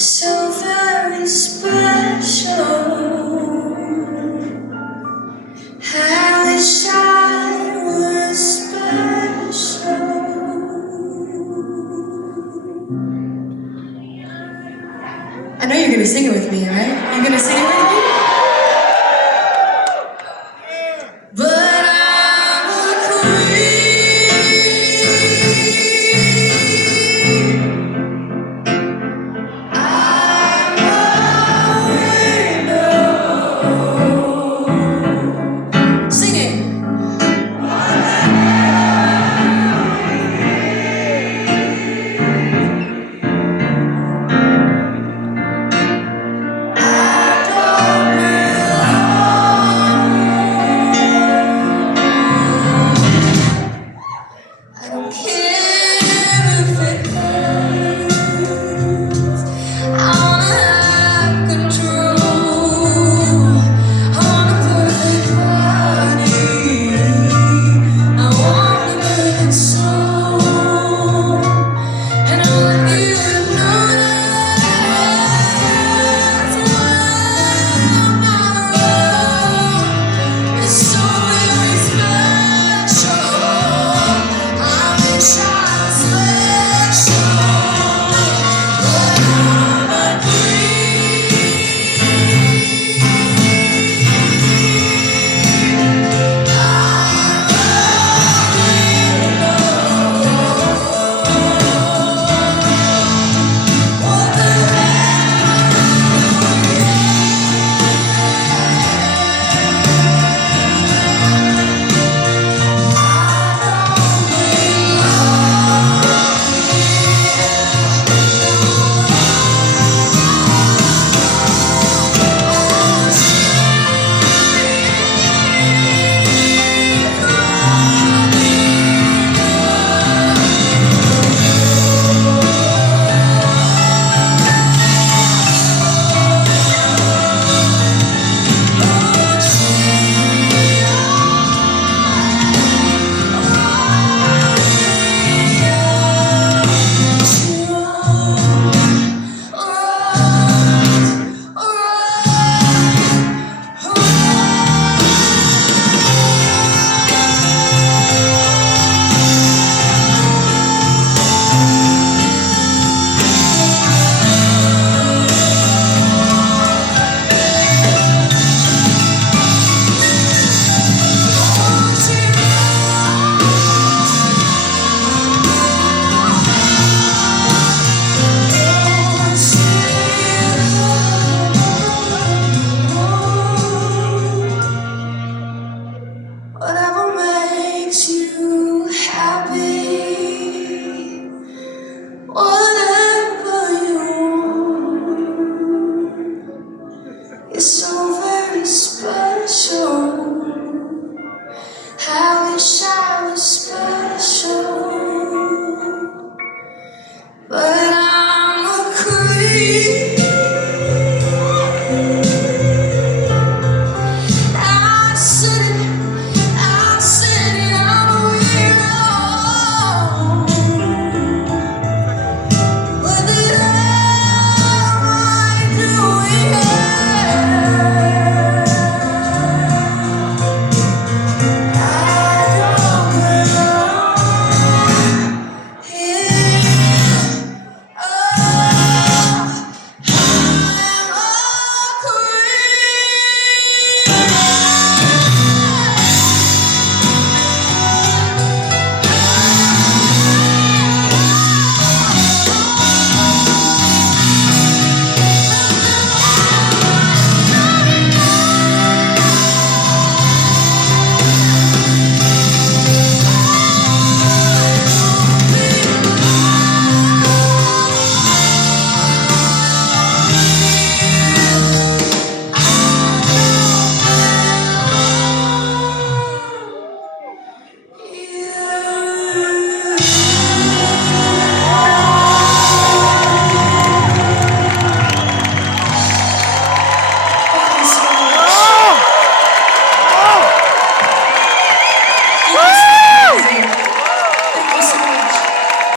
so very special. I wish I was special. I know you're gonna sing it with me, right? You're gonna sing it with me? But I'm a queen. I'm a rainbow. Sing it. I don't care if it hurts. I wanna have control. I want a perfect body. I want a perfect soul. And I want you to know that's why I'm not alone. It's so very special. I wish I was special, but I'm a whatever makes you happy, whatever you want, is so very special. I wish I was special, but I'm a creep.